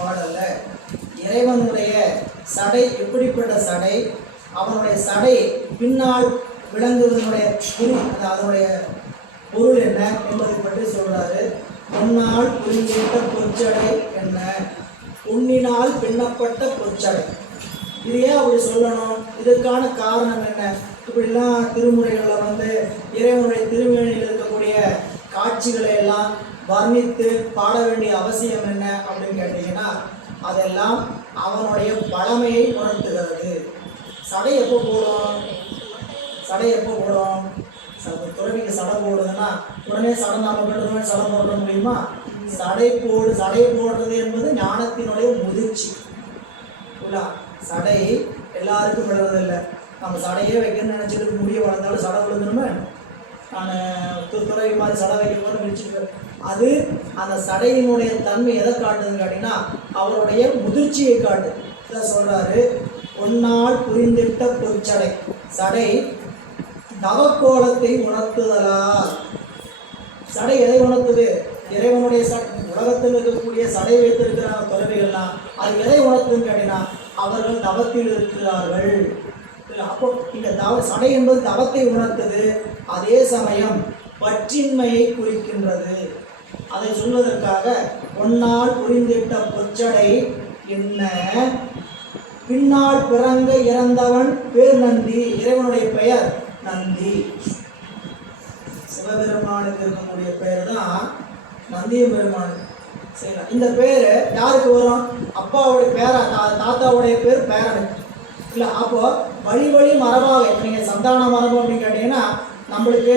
பாடல்ல இறைவனுடைய சடை எப்படிப்பட்ட சடை, அவனுடைய சடை பின்னால் விளங்குவதனுடைய அதனுடைய பொருள் என்ன என்பதை பற்றி சொல்றாரு. பொன்னால் புரிந்திட்ட பொற்சடை என்ன, பொன்னினால் பின்னப்பட்ட பொற்சடை. இது ஏன் அப்படி சொல்லணும், இதற்கான காரணம் என்ன? இப்படிலாம் திருமுறைகளில் இறைவனுடைய திருமேனியில் இருக்கக்கூடிய காட்சிகளை எல்லாம் வர்ணித்து பாட வேண்டிய அவசியம் என்ன அப்படின்னு கேட்டீங்கன்னா, அதெல்லாம் அவனுடைய பழமையை உணர்த்துகிறது. சடை எப்போ போடும், துறவிக்கு சடை போடுதுன்னா உடனே சடை நாம கட்டுறோம், சடை போட முடியுமா? சடை போடுறது என்பது ஞானத்தினுடைய முதிர்ச்சி. சடை எல்லாருக்கும் விடுறதில்லை. நம்ம சடையே வைக்கணும்னு நினச்சிட்டு முடிய வளர்ந்தாலும் சடை விழுந்துருமே. நான் துறவி மாதிரி சடை வைக்க போது முடிச்சுட்டு அது அந்த சடையினுடைய தன்மை எதை காட்டுதுன்னு கேட்டிங்கன்னா அவருடைய முதிர்ச்சியை காட்டு. இதை சொல்கிறாரு, ஒன்னால் புரிந்திட்ட பொற்சடை. சடை தவக்கோலத்தை உணர்த்துதலா. சடை எதை உணர்த்துது? இறைவனுடைய உலகத்தில் இருக்கக்கூடிய சடை வைத்திருக்கிற துறவிகள்லாம் அது எதை உணர்த்துன்னு கேட்டீங்கன்னா அவர்கள் தவத்தில் இருக்கிறார்கள். அப்போ இந்த சடை என்பது தவத்தை உணர்த்தது, அதே சமயம் பற்றின்மையை குறிக்கின்றது. அதை சொல்வதற்காக ஒன்னால் புரிந்திட்ட பொற்சடை என்ன, பின்னால் பிறங்க இறந்தவன் பேர் நந்தி. இறைவனுடைய பெயர் நந்தி. சிவபெருமானுக்கு இருக்கக்கூடிய பெயர் தான் நந்திய பெருமான். சரிங்களா? இந்த பேர் யாருக்கு வரும்? அப்பாவுடைய பேரா, தாத்தாவுடைய பேர் பேரனுக்கு இல்லை. அப்போ வழி மரபாக இப்போ நீங்கள் சந்தான மரபு அப்படின்னு கேட்டீங்கன்னா நம்மளுக்கு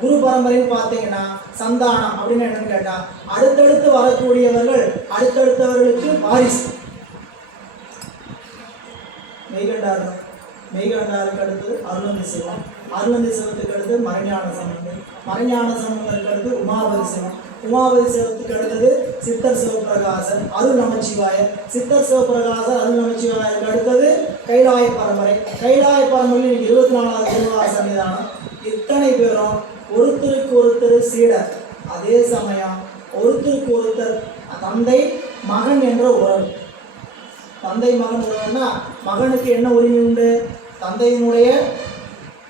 குரு பரம்பரைன்னு பார்த்தீங்கன்னா சந்தானம் அப்படின்னு என்னன்னு கேட்டால் அடுத்தடுத்து வரக்கூடியவர்கள் அடுத்தடுத்தவர்களுக்கு வாரிசு. மெய்கண்டாருக்கு அடுத்து அருளந்தி சிவம், அருளந்தி சிவத்துக்கு அடுத்து மறைஞான சம்பந்தர், மறைஞான சம்பந்தருக்கு அடுத்து உமாபதி சிவம், உமாபதி சிவத்துக்கு அடுத்தது சித்தர் சிவபிரகாசர், அருள் நமச்சிவாய, சித்தர் சிவபிரகாசர், அருள் நமச்சிவாயருக்கு அடுத்தது கைலாய பரம்பரை. கைலாய பரம்பரையில் 24வது திருவாச சன்னிதானம். இத்தனை பேரும் ஒருத்தருக்கு ஒருத்தர் சீடர். அதே சமயம் ஒருத்தருக்கு ஒருத்தர் தந்தை மகன் என்ற உறவு. தந்தை மகன் உறவுன்னா மகனுக்கு என்ன உரிமை உண்டு? தந்தையினுடைய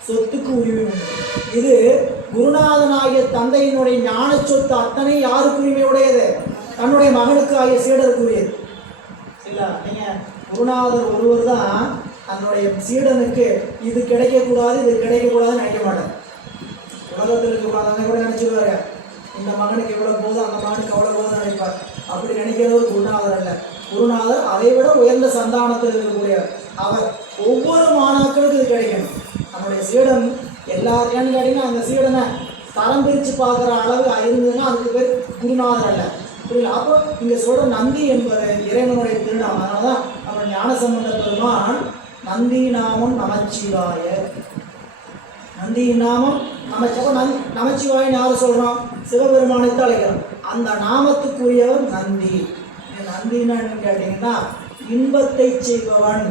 சொத்துக்கு உரிமை உண்டு. இது குருநாதனாகிய தந்தையினுடைய ஞான சொத்து அத்தனை யாருக்கு உரிமை உடையது? தன்னுடைய மகனுக்கு ஆகிய சீடருக்குரியது. இல்லை, நீங்கள் குருநாதர் ஒருவர் தான் தன்னுடைய சீடனுக்கு இது கிடைக்கக்கூடாது இது கிடைக்கக்கூடாதுன்னு நினைக்க மாட்டார். உலகத்தில் இருக்கக்கூடாது கூட நினச்சிடுவாரு, இந்த மகனுக்கு இவ்வளோ போதும் அந்த மகனுக்கு அவ்வளோ போதும் நினைப்பார். அப்படி நினைக்கிறது குருநாதர் அல்ல. குருநாதர் அதை விட உயர்ந்த சந்தானத்தில் இருக்கக்கூடியவர். அவர் ஒவ்வொரு மாணாக்களுக்கும் இது கிடைக்கணும். நம்முடைய சீடன் எல்லாருன்னு கேட்டிங்கன்னா அந்த சீடனை தரம் பிரித்து பார்க்குற அளவு இருந்ததுன்னா அதுக்கு பேர் குருநாதர் அல்ல. புரியல? அப்போ இங்கே சொல்கிற நந்தி என்பது இறைவனுடைய திருநாமம். அதனால தான் நம்ம ஞானசம்பந்த பெருமான் நந்தி நாமம் நமச்சிவாய, நந்தி நாமம் நமச்சிவாயன்னு யாரும் சொல்கிறோம்? சிவபெருமானுக்கு அழைக்கிறோம். அந்த நாமத்துக்குரியவர் நந்தி. நந்தின்னு கேட்டீங்கன்னா இன்பத்தை செய்பவன்.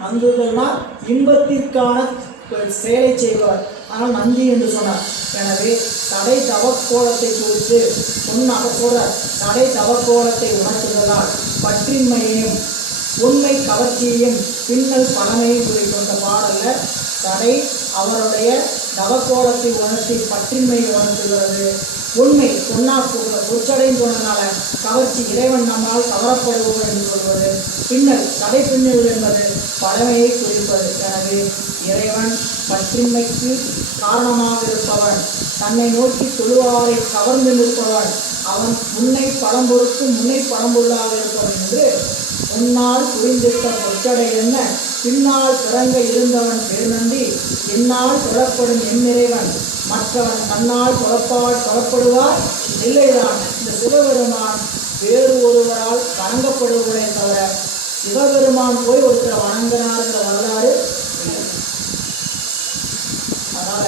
நந்துதல்னா இன்பத்திற்கான செயலை செய்பவர். ஆனால் நந்தி என்று சொன்னார். எனவே தடை தவக்கோலத்தை குறித்து சொல்றார். தடை தவக்கோலத்தை உணர்த்துவதால் பற்றின்மையையும் உண்மை கவர்ச்சியையும் பின்னல் பழமையும் குறித்த பாடல்ல தடை அவருடைய தவக்கோலத்தை உணர்த்தி பற்றின்மையை உணர்த்துகிறது. உண்மை உச்சடையும் போனதுனால கவர்ச்சி இறைவன் நம்மால் கவரப்படுவோம் என்று சொல்வது. பின்னல் தடை பின்னல் என்பது பழமையை குறிப்பது. எனவே இறைவன் பற்றின்மைக்கு காரணமாக இருப்பவன், தன்னை நோக்கி தொழுவாரை கவர்ந்து நிற்பவன், அவன் முன்னை பழம்பொருட்கு முன்னை பழம்பொருளாக இருப்பவன் என்று முன்னால் புரிந்திட்ட பொற்சடை என்ன, பின்னால் பிறங்க இருந்தவன் பெருநந்தி, என்னால் தொழப்படும் என் மற்றவன் தன்னால் தொழப்படுவார் இல்லைதான். இந்த சிவபெருமான் வேறு ஒருவரால் வணங்கப்படுவதை தவிர சிவபெருமான் போய் ஒருத்தர் வணங்கினார்கிற வரலாறு இல்லை. அதனால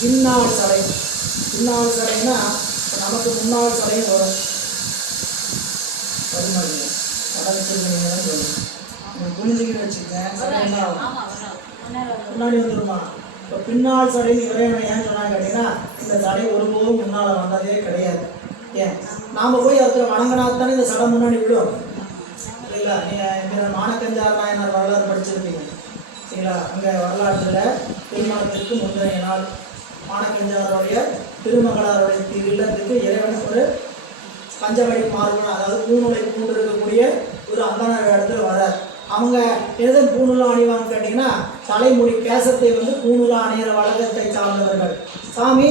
பின்னால் சடைன்னா நமக்கு முன்னாள் சடையும் வரும். புரிஞ்சுக்கிட்டு வச்சுக்கேன். முன்னாடி வந்துருமா? இப்போ பின்னால் சடைன்னு இறைவனை ஏன் சொன்னாங்க கேட்டீங்கன்னா இந்த சடை ஒருபோதும் முன்னால் வந்ததே கிடையாது. ஏன் நாம போய் அவர்கிட்ட வணங்கினா தானே இந்த சடம் முன்னாடி விடும் சரிங்களா? நீங்கள் மானக்கஞ்சார் நாயனார் வரலாறு படிச்சிருப்பீங்க சரிங்களா? அங்கே வரலாற்றில் திருமணத்திற்கு முந்தைய நாள் மானக்கஞ்சாருடைய திருமகளாருடைய இல்லத்துக்கு இறைவன் ஒரு பஞ்சவடி மாறுவன், அதாவது பூநூலை பூண்டு இருக்கக்கூடிய ஒரு அந்தனர் இடத்துல வரார். அவங்க எதை பூநூலா அணிவான்னு கேட்டிங்கன்னா, தலைமுடி கேசத்தை வந்து பூநூலா அணிகிற வழக்கத்தை சார்ந்தவர்கள். சாமி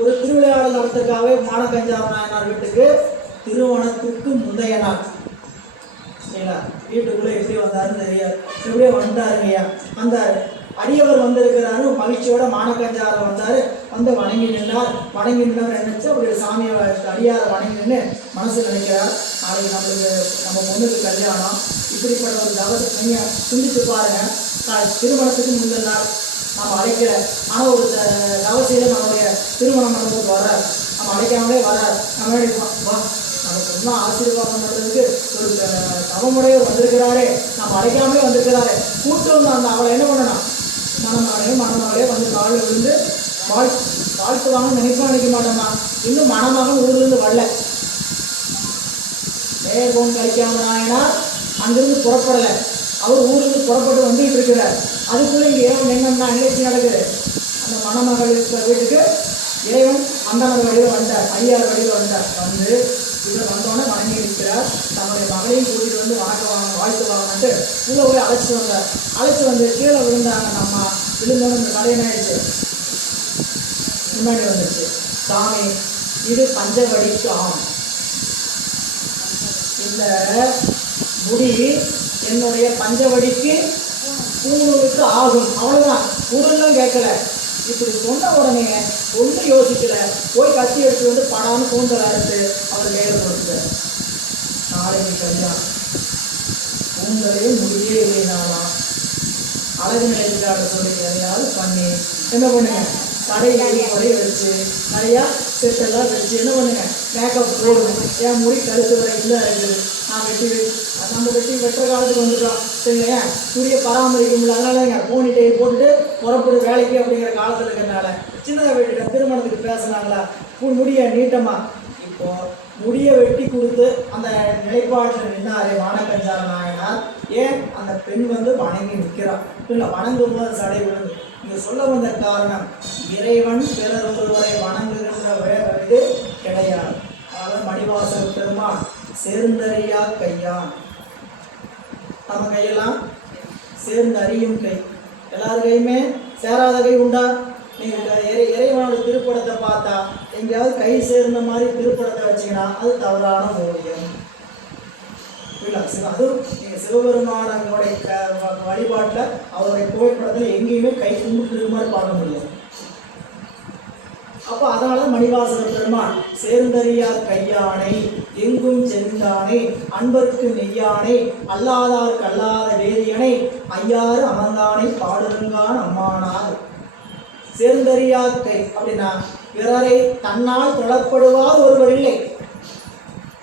ஒரு திருவிளையாடல் நடத்துக்காகவே மானக்கஞ்சார் நாயனார் வீட்டுக்கு திருமணத்துக்கு முந்தைய நாள் சரிங்களா? வீட்டுக்குள்ளே எப்படி வந்தாருன்னு தெரியாது, எப்படியே வந்துட்டாருங்கய்யா. அந்த அடியவர் வந்திருக்கிறாரு, மகிழ்ச்சியோட மானக்கஞ்சாரை வந்தார், வந்து வணங்கி நின்றார். வணங்கி நின்றவர் நினைச்சு அப்படி சாமியை அடியாரை வணங்கி நின்று மனசு நினைக்கிறார், நாளைக்கு நம்மளுக்கு நம்ம பொண்ணுக்கு கல்யாணம், இப்படிப்பட்ட ஒரு தவத்தை நீங்கள் சிந்தித்து பாருங்கள். திருமணத்துக்கு முந்தின நாள் நம்ம அழைக்கல, ஆனால் ஒரு தவசையில் நம்மளுடைய திருமணம் மண்டபத்துக்கு வர்றார், நம்ம அழைக்காமலே வர்றார். நம்ம வா நம்ம பொண்ணா ஆசீர்வாதம் பண்ணுறதுக்கு ஒரு தவமுறையவர் வந்திருக்கிறாரே, நம்ம அழைக்காமலே வந்திருக்கிறாரே, கூட்டு வந்து அந்த அவளை என்ன பண்ணணும், மணமகளே வந்து காலில் விழுந்து வாழ்த்துவாங்க நினைக்க மாட்டோமா. இன்னும் மணமகன் ஊர்லேருந்து வரல, மேற்போன் கழிக்காம நாயனார் அங்கிருந்து புறப்படலை, அவர் ஊருக்கு புறப்பட்டு வந்துகிட்டு இருக்கிறார். அதுக்குள்ளே இங்கே இறைவன் என்னென்ன நிகழ்ச்சி நடக்குது, அந்த மணமகள் இருக்கிற வீட்டுக்கு இறைவன் அந்தனர் வழியில் வந்தார், ஐயார் வழியில் வந்தார். வந்து இவர் வந்தோடனே வணங்கி இருக்கிறார். தன்னுடைய மகளையும் கூட்டிகிட்டு வந்து வணக்கம் வாங்க வாழ்த்து வாங்கிட்டு உள்ளே போய் அழைச்சிட்டு வந்தார். அழைச்சி வந்து கீழே விழுந்தாங்க. நம்ம விழுந்தோன்னு இந்த கலையனாயிடுச்சு, முன்னாடி வந்துச்சு. சாமி இது பஞ்சவடிக்கு ஆம், இந்த முடி என்னுடைய பஞ்சவடிக்கு பூநூலுக்கு ஆகும், அவ்வளோதான். உடலும் கேட்கல. இப்படி சொன்ன உடனே ஒன்றும் யோசிக்கல, போய் கத்தி எடுத்து வந்து படான்னு கூந்தல் அறுத்து அவர் கையில் கொடுத்தார். நாளைக்கு கல்யாணம், கூந்தலே முடியே இல்லைனாலா அழகு நிலைக்காக சொல்லி எதையாவது பண்ணி என்ன பண்ணுங்க, கடையை வரைய வச்சு நிறையா செட்டெல்லாம் வச்சு என்ன பண்ணுங்க, மேக்கப் போடுங்க. என் முடி கருத்து வரை இல்லை இருக்குது, நான் நம்ம வெட்டுற காலத்துக்கு வந்துட்டோம் சரிங்களா? துணியை பராமரிக்க முடியல, அதனால போனிட்டே போட்டுட்டு புறப்படு வேலைக்கு அப்படிங்கிற காலத்தில் இருக்கிறனால சின்னதாக வெட்டிட்டேன். திருமணத்துக்கு பேசுனாங்களா முடிய நீட்டமா, இப்போ முடியை வெட்டி கொடுத்து அந்த நிலைப்பாட்டில் நின்னாரே மானக்கஞ்சார நாயனார். ஏன் அந்த பெண் வந்து வணங்கி நிற்கிறான் இல்லை, வணங்கும் போது சடை விழுந்து. இங்கே சொல்ல வந்த காரணம், இறைவன் பிறர் ஒருவரை வணங்குகின்ற இது கிடையாது. அதாவது மணிவாசல் பெருமான் சேர்ந்தறியா கையான், நம்ம கையெல்லாம் சேர்ந்து அறியும் கை, எல்லார் கையுமே சேராத கை உண்டா? நீங்கள் இறைவனோட திருப்படத்தை பார்த்தா எங்கேயாவது கை சேர்ந்த மாதிரி திருப்படத்தை வச்சிங்கன்னா அது தவறான ஓவியம் இல்லை. அதுவும் நீங்கள் சிவபெருமானங்களுடைய வழிபாட்டில் அவருடைய புகைப்படத்தில் எங்கேயுமே கை கும்பிட்டு மாதிரி பார்க்க முடியாது. அப்போ அதனால மணிவாசன பெருமான் சேர்ந்தறியா கையானை எங்கும் சென்றானை அன்பர்க்கு நெய்யானை அல்லாதார் கல்லாத வேதியனை ஐயாறு அமர்ந்தானை பாடுங்கான் அம்மானார். சேர்ந்தறியா கை அப்படின்னா பிறரை தன்னால் தொழப்படுவார் ஒருவர் இல்லை,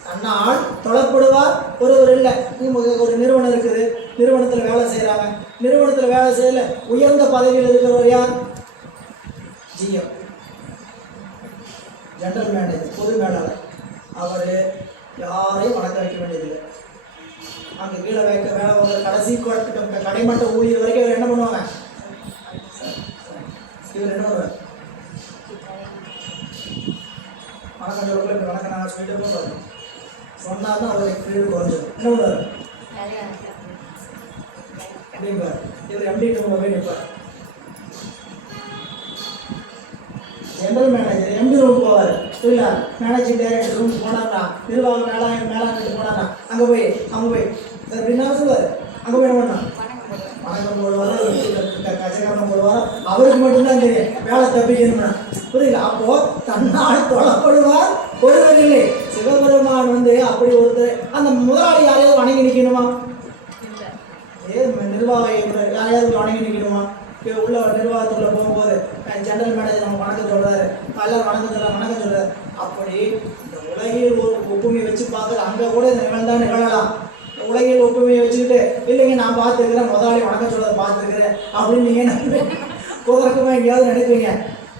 தன்னால் தொழப்படுவார் ஒருவர் இல்லை. ஒரு நிறுவனம் இருக்குது, நிறுவனத்தில் வேலை செய்கிறாங்க, நிறுவனத்தில் வேலை செய்யல உயர்ந்த பதவியில் இருக்கிறவர் யார்? ஜிஎம், ஜெனரல் மேனேஜர், பொது மேலாளர். அவர் யாரையும் வணக்க வைக்க வேண்டியதில்லை. அங்கே கீழே வைக்க வேலை ஒரு கடைசி கடைமட்ட ஊழியர் வரைக்கும் இவர் என்ன பண்ணுவாங்க, இவர் என்ன பண்ணுவார், வணக்கம் சொல்ல இப்போ வணக்கம் நாங்கள் சொல்லிட்டு போகிறோம் சொன்னார்னா அவருக்கு கிரீடு குறைஞ்சிடும். என்ன பண்ணுவார் அப்படிம்பார். இவர் எப்படி போய் நிற்பார். ஜெனரல் மேனேஜர் எம்டி ரூம் போவார் இல்லை, மேனேஜிங் டைரக்டர் ரூம் போனார்னா, நிர்வாகம் மேலாண்மை போனார்னா அங்கே போய் சார் அப்படின்னா சொல்லுவார். அங்கே போய் என்ன பண்ணான், வணக்கம் போடுவார், கச்சகரணம் போடுவார். அவருக்கு மட்டும்தான் தெரியும் வேலை தப்பிக்கணும்னா, புரியல. அப்போ தன்னால் தொழப்படுவார் ஒருவர் இல்லை. சிவபெருமான் வந்து அப்படி ஒருத்தர் அந்த முதலாளி யாரையாவது வணங்கி நிற்கணுமா? நிர்வாகம் யாரையாவது வணங்கி நிற்கணுமா? உள்ள நிர்வாகத்துக்குள்ள போகும்போது ஜெனரல் மேனேஜர் நம்ம வணக்கம் சொல்றாரு, எல்லாரும் வணக்கம் சொல்றாரு. அப்படி இந்த உலகில் ஒரு ஒப்புமையை வச்சு பார்க்குற அங்கே கூட இந்த நிகழ்ந்தான் நிகழலாம். உலகில் ஒப்புமையை வச்சுக்கிட்டு இல்லைங்க நான் பார்த்துருக்கிறேன், முதலாளி வணக்கம் சொல்றதை பார்த்துருக்கிறேன் அப்படின்னு நீங்கள் குதரக்கமாக எங்கேயாவது நினைப்பீங்க.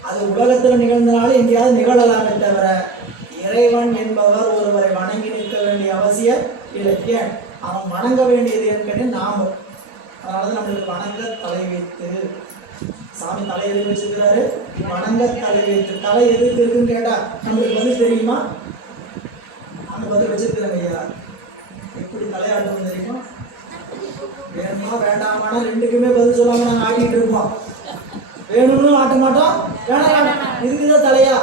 அது உலகத்தில் நிகழ்ந்தனாலும் எங்கேயாவது நிகழலாமே தவிர இறைவன் என்பவர் ஒருவரை வணங்கி நிற்க வேண்டிய அவசியம் இல்லை. ஏன்? அவன் வணங்க வேண்டியது ஏற்கனவே நாம. அதனாலதான் நம்மளுக்கு வணங்க தலை வைத்து, சாமி தலை எதுக்கு வச்சிருக்கிறாரு? வணங்க தலை வைத்து. தலை எதுக்கு இருக்குன்னு கேட்டா நம்மளுக்கு பதில் தெரியுமா? அந்த பதில் வச்சிருக்கிறாங்க ஐயா. எப்படி தலையாட்டம் தெரியுமா? வேணுமா வேண்டாமானா ரெண்டுக்குமே பதில் சொல்லாம நாங்கள் ஆட்டிட்டு இருப்போம். வேணும்னு ஆட்ட மாட்டோம், வேணாம் இதுக்குதான் தலையா.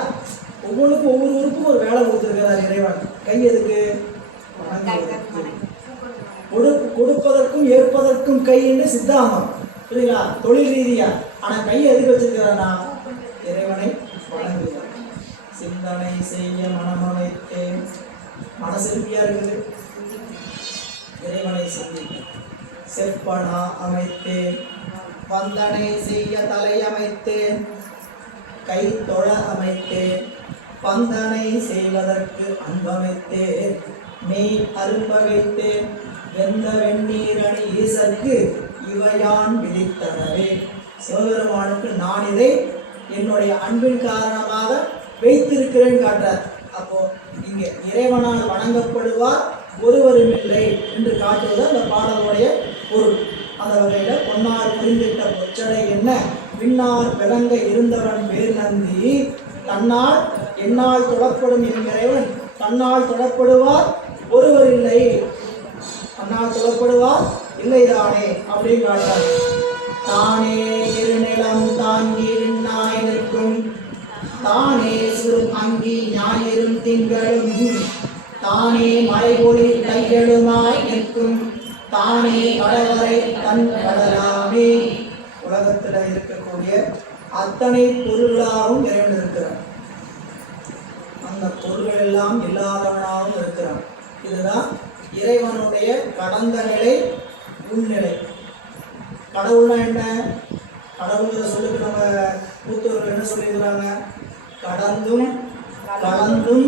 ஒவ்வொன்றுக்கும் ஒவ்வொரு உறுப்புக்கும் ஒரு வேலை கொடுத்துருக்கிறார் இறைவன். கை எதுக்கு? கொடுப்பதற்கும் ஏற்பதற்கும் கைன்னு சித்தாந்தம், புரியுங்களா? தொழில் ரீதியா. ஆனா கையை எதுக்கு வச்சிருக்கிறான்னா இறைவனை வணங்குகிறார். சிந்தனை செய்ய மனமமைத்தேன். மனசெல்வியா இருக்குது. இறைவனை சிந்தி செப்பனா அமைத்தேன். வந்தனை செய்ய தலை அமைத்தேன். கை தொழ அமைத்தேன். பந்தனை செய்வதற்கு அன்பமைத்தேன். மெய் அரும்ப வைத்தேன். வெந்த வெந்நீரணி ஈசற்கு இவையான் விதித்தனவே. சிவபெருமானுக்கு நான் இதை என்னுடைய அன்பின் காரணமாக வைத்திருக்கிறேன் காட்டுறார். அப்போ இங்கே இறைவனால் வணங்கப்படுவார் ஒருவரும் இல்லை என்று காட்டுவது அந்த பாடலுடைய பொருள். அந்த வகையில பொன்னார் புரிந்திட்ட பொச்சடை என்ன விண்ணார் விளங்க இருந்தவன் வேர் நந்தி தன்னால் என்னால் தொடப்படும் என்கிறவன் தன்னால் தொடப்படுவார் ஒருவர் இல்லை. தன்னால் தொடப்படுவார் இல்லைதானே அப்படின்னு காட்டார். தானே இருநிலம் தாங்கி விண்ணாய் நிற்கும். தானே சுரும் அங்கி ஞாயிறும் திங்களும். தானே மறைபொழி கையெழுமாய் நிற்கும். தானே கடவரை தன் கடலாமே. உலகத்தில் இருக்கக்கூடிய அத்தனை பொருள்களாகவும் இறைவன் இருக்கிறான். அந்த பொருள்கள் எல்லாம் இல்லாதவனாகவும் இருக்கிறான். இதுதான் இறைவனுடைய கடந்த நிலை, உள்நிலை. கடவுள்னா என்ன? கடவுள்ங்கிற சொல்லுக்கு நம்ம மூத்தவர்கள் என்ன சொல்லியிருக்கிறாங்க? கடந்தும் கலந்தும்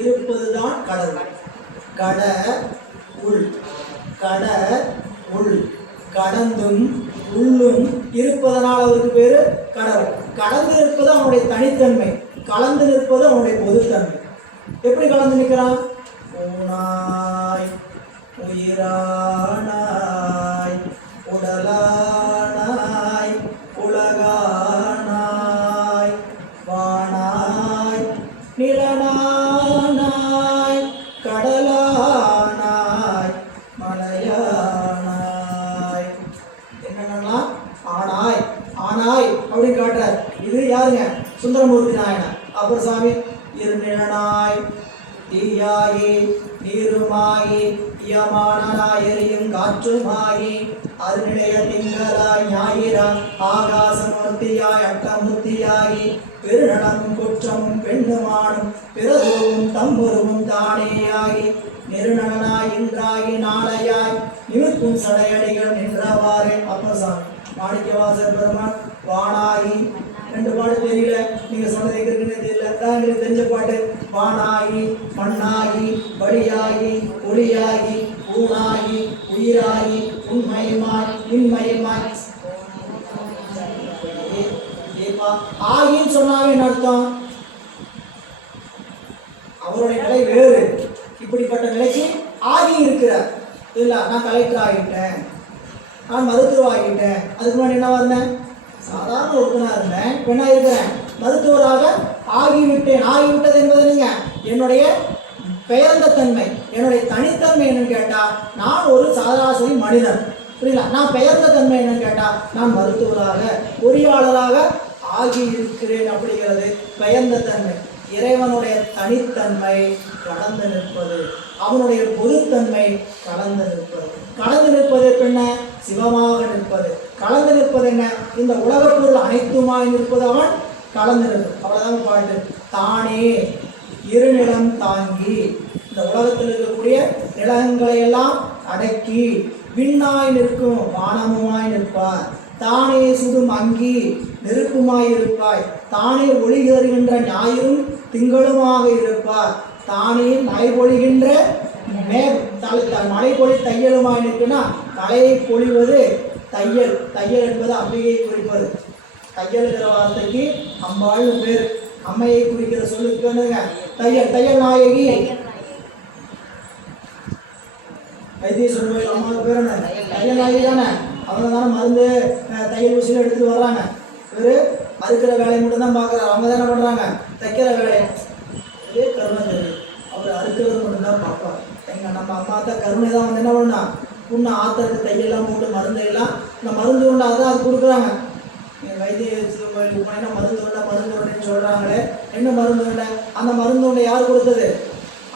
இருப்பதுதான் கடவுள். கட உள், கட உள், கடந்தும் உள்ளும் இருப்பதனால் அவருக்கு பேரு கடவுள். கடந்து நிற்பது அவனுடைய தனித்தன்மை, கலந்து நிற்பது அவனுடைய பொதுத்தன்மை. எப்படி கலந்து நிற்கிறான்? ஊனாய் உயிரானாய் உடலானாய் உலகானாய் வானாய் நிலனானாய் கடலானாய் மலையானாய். என்னென்னலாம் ஆனாய் ஆனாய் அப்படின்னு காட்டுறார். இது யாருங்க? சுந்தரமூர்த்தி நாயனார். அப்புறம் சாமி இருநிலனாய் தீயாகி நீருமாகி இயமானாய் எரியும் காற்றுமாகி அருநிலைய திங்களாய் ஞாயிறாய் ஆகாசமூர்த்தியாய் அட்டமூர்த்தியாகி பெருநலமும் குற்றமும் பெண்ணுமானும் பிறதுவும் தம்புருவும் தானேயாகி நெருநலனாய் இன்றாகி நாளையாய் நிமிர்க்கும் சடையடிகள் நின்றவாறே. அப்பசாமி மாணிக்கவாசர் பெருமான் வானாகி, ரெண்டு பாட்டு தெரியல, நீங்க சொன்னது எங்களுக்கு தெரியல, எங்களுக்கு தெரிஞ்ச பாட்டு. வானாகி மண்ணாகி வழியாகி ஒளியாகி ஊனாகி உயிராகி உண்மையுமாய் இன்மையுமாய். ஆகின்னு சொன்னாவே என்ன அர்த்தம்? அவருடைய நிலை வேறு. இப்படிப்பட்ட நிலைக்கு ஆகி இருக்கிறார். இல்ல நான் கலெக்டர் ஆகிட்டேன், நான் மருத்துவர் ஆகிட்டேன். அதுக்கு முன்னாடி என்னவா இருந்தேன்? சாதாரண ஒருத்தனா இருந்தேன். பெண்ணா இருக்கிறேன், மருத்துவராக ஆகிவிட்டேன். ஆகிவிட்டது என்பது நீங்க என்னுடைய பெயர்ந்த தன்மை, என்னுடைய தனித்தன்மை என்னன்னு கேட்டா நான் ஒரு சராசரி மனிதன். புரியல? நான் பெயர்ந்த தன்மை என்னன்னு கேட்டா நான் மருத்துவராக பொறியாளராக ஆகி இருக்கிறேன். அப்படிங்கிறது பெயர்ந்த தன்மை. இறைவனுடைய தனித்தன்மை கடந்து நிற்பது, அவனுடைய பொதுத்தன்மை கலந்து நிற்பது. கலந்து நிற்பது என்ன? சிவமாக நிற்பது. கலந்து நிற்பது என்ன? இந்த உலகப் பொருள் அனைத்துமாய் நிற்பது அவன் கலந்து நிற்பது. அவ்வளவுதான் பாட்டு. தானே இருநிலம் தாங்கி, இந்த உலகத்தில் இருக்கக்கூடிய நிலங்களை எல்லாம் அடக்கி விண்ணாய் நிற்கும் வானமுமாய் நிற்பார். தானே சுடும் அங்கி நெருப்புமாய் இருப்பாய். தானே ஒளி தருகின்ற ஞாயிறும் திங்களுமாக இருப்பார். தானே மழை பொழிகின்ற மழை பொழி தையலுமாய் நிற்குன்னா தலையை பொழிவது தையல். தையல் என்பது அம்பிகையை குறிப்பது. தையல்கிற வார்த்தைக்கு அம்பாள்னு பேர். அம்மையை குறிக்கிற சொல்லுக்கு வந்துங்க தையல், தையல் நாயகி. வைத்தீஸ்வரன் கோயில் அம்மாவுக்கு பேர் என்ன? தையல் நாயகி தானே. அவங்க தானே மருந்து தையல் ஊசியில் எடுத்துட்டு வர்றாங்க. இவர் அறுக்கிற வேலையை மட்டும் தான் பார்க்குறாரு. அவங்க தானே பண்ணுறாங்க தைக்கிற வேலையை. இதே கருணை தெரியும். அவர் அறுக்கிறது மட்டும்தான் பார்ப்பார். எங்கள் நம்ம அம்மா தான் கருணை தான் வந்து என்ன பண்ணா புண்ணை ஆத்தருக்கு தையெல்லாம் போட்டு மருந்தையெல்லாம் இந்த மருந்து உண்டா தான் அது கொடுக்குறாங்க. வைத்திய கோயிலுக்கு போனால் மருந்து உண்டா மருந்து உண்டுன்னு சொல்கிறாங்களே, என்ன மருந்து உண்டை? அந்த மருந்து உண்டை யார் கொடுத்தது?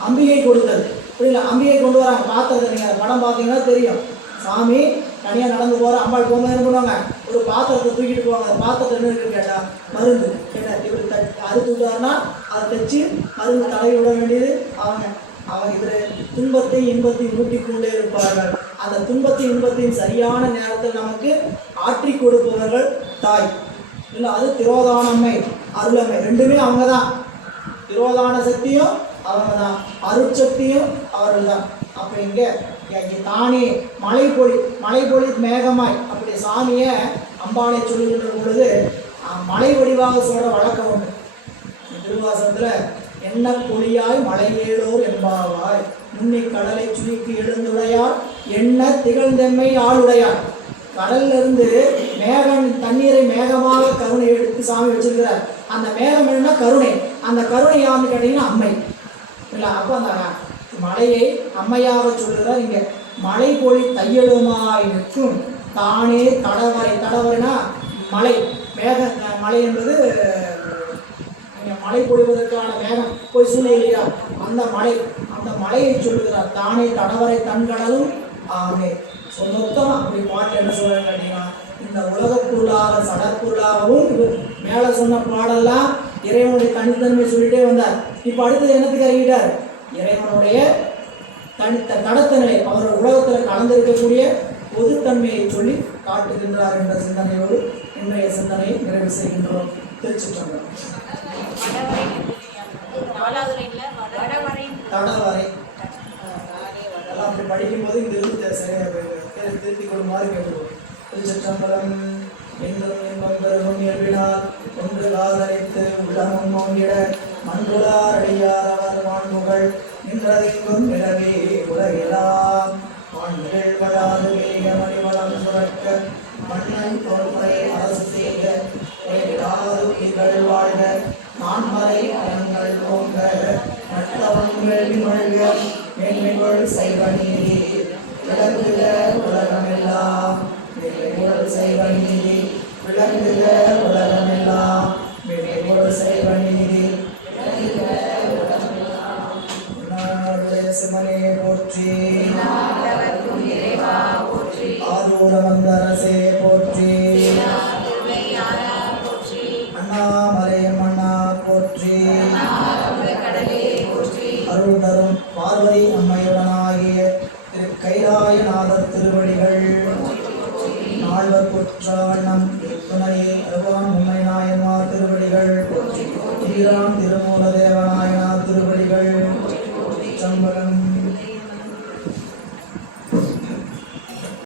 அம்பிகை கொடுத்தது. புரியல? அம்பிகை கொண்டு வராங்க. பாத்திரத்தை நீங்கள் படம் பார்த்தீங்கன்னா தெரியும். சாமி தனியாக நடந்து போகிற அம்பாள் போகும்போது என்ன பண்ணுவாங்க, ஒரு பாத்திரத்தை தூக்கிட்டு போவாங்க. அந்த பாத்திரத்தை என்ன இருக்குன்னு கேட்டால் மருந்து. என்ன இப்படி அறுத்து விட்டாருன்னா அதை தைச்சு மருந்து தடவி விட வேண்டியது அவங்க. அவங்க இதில் துன்பத்தை இன்பத்தையும் ஊட்டி கொண்டே இருப்பார்கள். அந்த துன்பத்தை இன்பத்தையும் சரியான நேரத்தில் நமக்கு ஆற்றி கொடுப்பவர்கள் தாய். இல்லை அது திரோதானம்மை, அருளம்மை, ரெண்டுமே அவங்க தான். திரோதான சக்தியும் அவங்க தான், அருட்சக்தியும் அவர்கள் தான். அப்போ இங்கே தானே மழை பொழி மேகமாய் அப்படி சாமியை அம்பாளை சொல்லுகின்ற பொழுது மழை வடிவாக சொல்கிற வழக்கம் உண்டு. திருவாசகத்தில் என்ன பொழியாய் மழை ஏழோர் என்பாவாய் முன்னி கடலை சுழிக்கு எழுந்துடையார் என்ன திகழ்ந்தெம்மை ஆளுடையார். கடல்ல இருந்து மேகம் தண்ணீரை மேகமாக கருணை எடுத்து சாமி வச்சிருக்கிறார். அந்த மேகம் என்ன கருணை. அந்த கருணை யாருன்னு கேட்டீங்கன்னா அம்மை இல்லை. அப்போ அந்த மழையை அம்மையாக சொல்லுகிறார். இங்கே மழை பொழி தையலுமாய் நிற்கும் தானே தடவரை. தடவரைனா மழை, மேக மழை என்பது மழை பொழிவதற்கான மேகம் போய் சூழ்நிலையா அந்த மழை. அந்த மழையை சொல்லுகிறார். தானே தடவரை தன்கடலும் ஆமே. மொத்தமாக அப்படி பாட்டு என்ன சொல்றாங்க அப்படின்னா, இந்த உலகப் பொருளாக சடற்பொருளாகவும் மேலே சொன்ன பாடெல்லாம் இறைவனுடைய தனித்தன்மை சொல்லிட்டே வந்தார். இப்போ அடுத்தது என்னத்துக்கு அறிவிட்டார்? இறைவனுடைய தடத்த நிலை, அவர் உலகத்தில் கலந்திருக்கக்கூடிய பொதுத்தன்மையை சொல்லி காட்டுகின்றார் என்ற சிந்தனையோடு இன்றைய சிந்தனையை நிறைவு செய்கின்றோம். திருச்சிற்றம்பலம். தடவரை அதெல்லாம் அப்படி படிக்கும்போது இங்கிருந்து திருத்தி கொள்ளுமாறு கேட்டுக்கொள்ளும். திருச்சிற்றம்பலம். எங்கும் இன்பம் பெருகும் இயல்பினால் ஒன்று காதலித்து உள்ளமும் நோங்கிட மண்புலார் அடியார் அவர் வான்முகள் நின்றதெங்கும் நிலவே உலகெல்லாம் வான்கள் வளாது வேக மணிவளம் சுரக்க மன்னன் தோல்முறை அரசு செய்க உயிர்கள் வாழ்க நான்மறை அறங்கள் ஓங்க நட்டவன் வேள்வி மொழிக மேன்மைகள் செய்வ நீதி விளங்குக உலகமெல்லாம். மேன்மைகள் செய்வ நீதி விளங்குக உலகமெல்லாம். மேன்மைகள் செய்வ நீதி விளங்குக உலகமெல்லாம். சிவனே போற்றி, ஆரூர வந்தரசே போற்றி, அண்ணாமலையம் அண்ணா போற்றி, அருள் தரும் பார்வதி அம்மையுடனாகிய திரு கைலாயநாதர் திருவடிகள் நால்வர் குற்றாண்ணம் துணையே அருவான் உண்மை நாயன்மார் திருவடிகள், ஸ்ரீராம் திருமூல தேவநாயனார் திருவடிகள், சம்பளம்